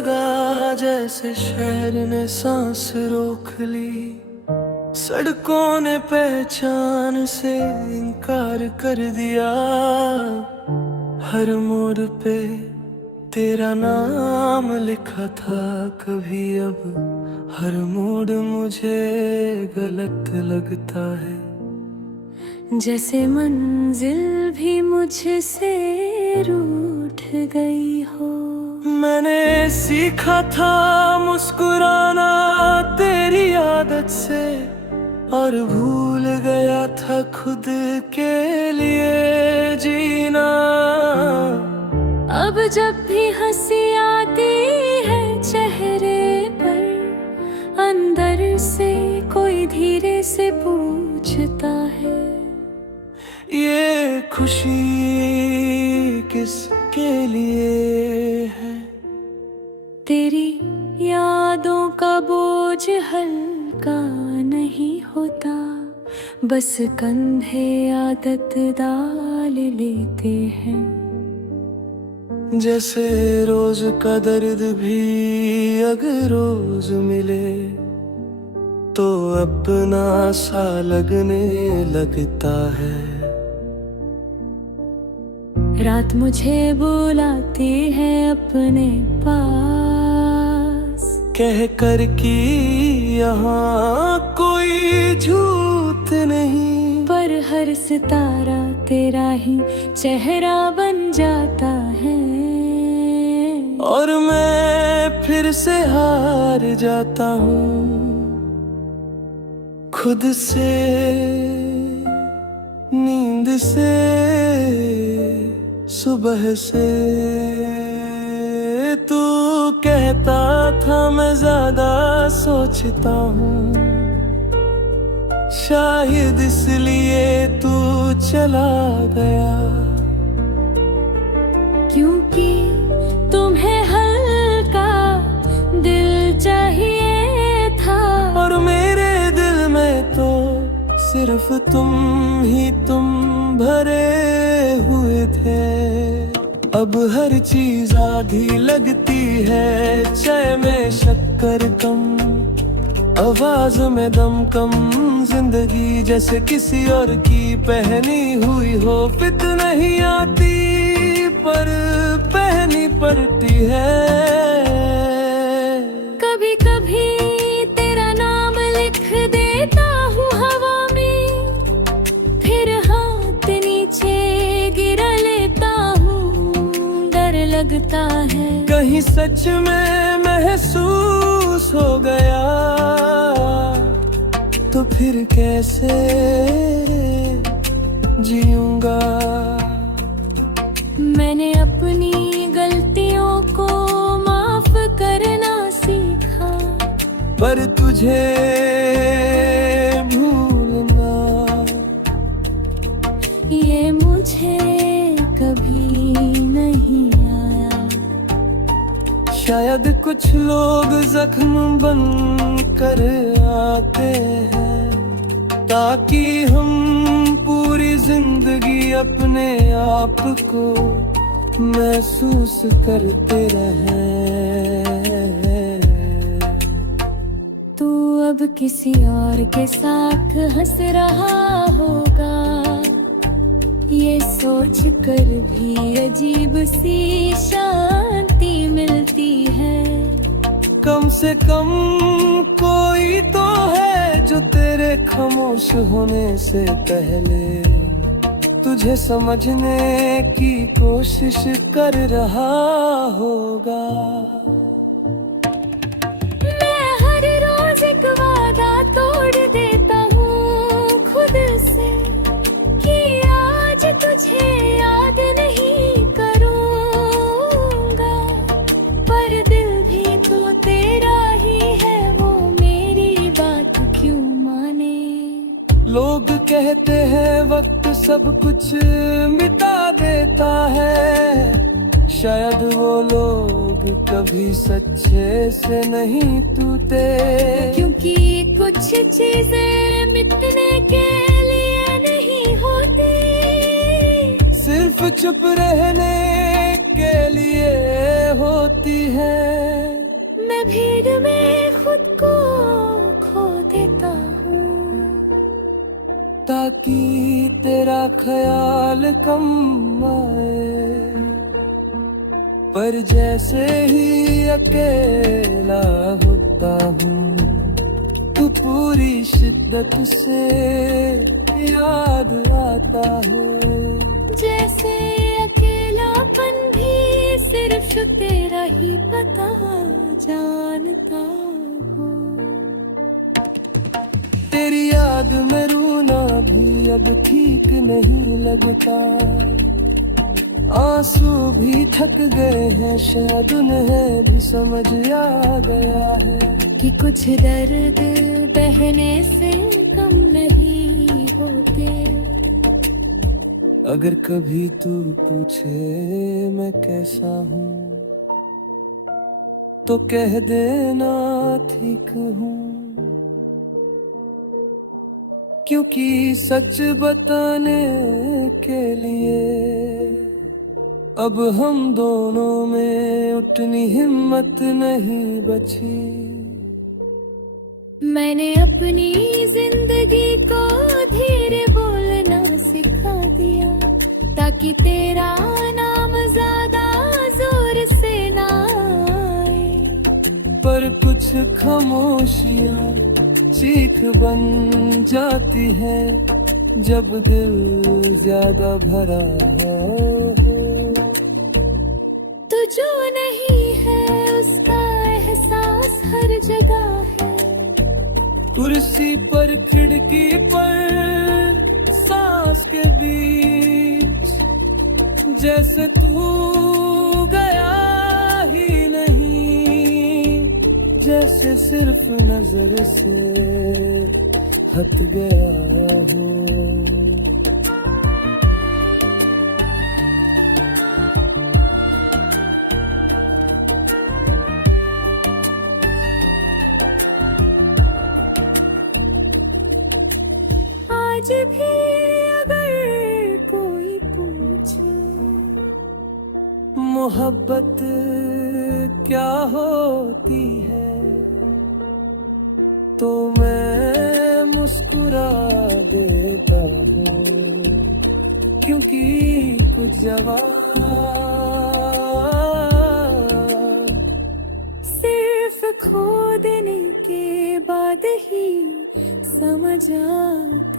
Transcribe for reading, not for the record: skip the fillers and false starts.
लगा जैसे शहर ने सांस रोक ली, सड़कों ने पहचान से इनकार कर दिया। हर मोड़ पे तेरा नाम लिखा था कभी, अब हर मोड़ मुझे गलत लगता है। जैसे मंजिल भी मुझसे रूठ गई हो। मैंने सीखा था मुस्कुराना तेरी आदत से, और भूल गया था खुद के लिए जीना। अब जब भी हंसी आती है चेहरे पर, अंदर से कोई धीरे से पूछता है, ये खुशी किसके लिए है? तेरी यादों का बोझ हल्का नहीं होता, बस कंधे आदत डाल लेते हैं। जैसे रोज का दर्द भी अगर रोज मिले तो अपना सा लगने लगता है। रात मुझे बुलाती है अपने पास, कह कर कि यहाँ कोई झूठ नहीं, पर हर सितारा तेरा ही चेहरा बन जाता है। और मैं फिर से हार जाता हूँ खुद से, नींद से, सुबह से। तू कहता था मैं ज्यादा सोचता हूँ, शायद इसलिए तू चला गया। क्योंकि तुम्हें हल्का दिल चाहिए था, और मेरे दिल में तो सिर्फ तुम भरे हुए थे। अब हर चीज आधी लगती है, चाय में शक्कर कम, आवाज में दम कम। जिंदगी जैसे किसी और की पहनी हुई हो, फिट नहीं आती पर पहनी पड़ती है। कभी कभी तेरा नाम लिख देता हूँ हवा में, फिर हाथ नीचे गिरा लेता हूँ। डर लगता है कहीं सच में महसूस हो गया तो फिर कैसे जीऊंगा। मैंने अपनी गलतियों को माफ करना सीखा, पर तुझे भूलना ये मुझे कभी नहीं आया। शायद कुछ लोग जख्म बन कर आते हैं, ताकि हम पूरी जिंदगी अपने आप को महसूस करते रहें। तू अब किसी और के साथ हंस रहा होगा, ये सोच कर भी अजीब सी शांति मिलती है। कम से कम कोई तो है जो तेरे खामोश होने से पहले तुझे समझने की कोशिश कर रहा होगा। मैं हर रोज एक वादा तोड़ देता हूँ खुद से कि आज तुझे याद नहीं करूँगा, पर दिल भी तो तेरा ही है, वो मेरी बात क्यों माने। लोग कहते हैं वक्त सब कुछ मिटा देता है, शायद वो लोग कभी सच्चे से नहीं टूटे। क्योंकि कुछ चीजें मिटने के लिए नहीं होती, सिर्फ चुप रहने के लिए होती है। मैं भीड़ में खुद को खो देता हूँ, ताकि तेरा ख्याल कम आए। पर जैसे ही अकेला होता हूँ, तू पूरी शिद्दत से याद आता है। जैसे अकेलापन भी सिर्फ तेरा ही पता जानता हूँ। तेरी याद में रोना भी अब ठीक नहीं लगता, आंसू भी थक गए हैं, शायद उन्हें भी समझ आ गया है कि कुछ दर्द बहने से कम नहीं होते। अगर कभी तू पूछे मैं कैसा हूँ, तो कह देना ठीक हूँ, क्योंकि सच बताने के लिए अब हम दोनों में उतनी हिम्मत नहीं बची। मैंने अपनी जिंदगी को धीरे बोलना सिखा दिया, ताकि तेरा नाम ज्यादा जोर से ना आए। पर कुछ खामोशियाँ चीख बन जाती है, जब दिल ज्यादा भरा हो। तू जो नहीं है उसका एहसास हर जगह है। कुर्सी पर, खिड़की पर, सांस के बीच, जैसे तू गया ही नहीं, जैसे सिर्फ नजर से हट गया हो। आज भी अगर कोई पूछे मोहब्बत क्या होती है, तो मैं मुस्कुरा देता हूँ, क्योंकि कुछ जवाब सिर्फ खो देने के बाद ही समझ आता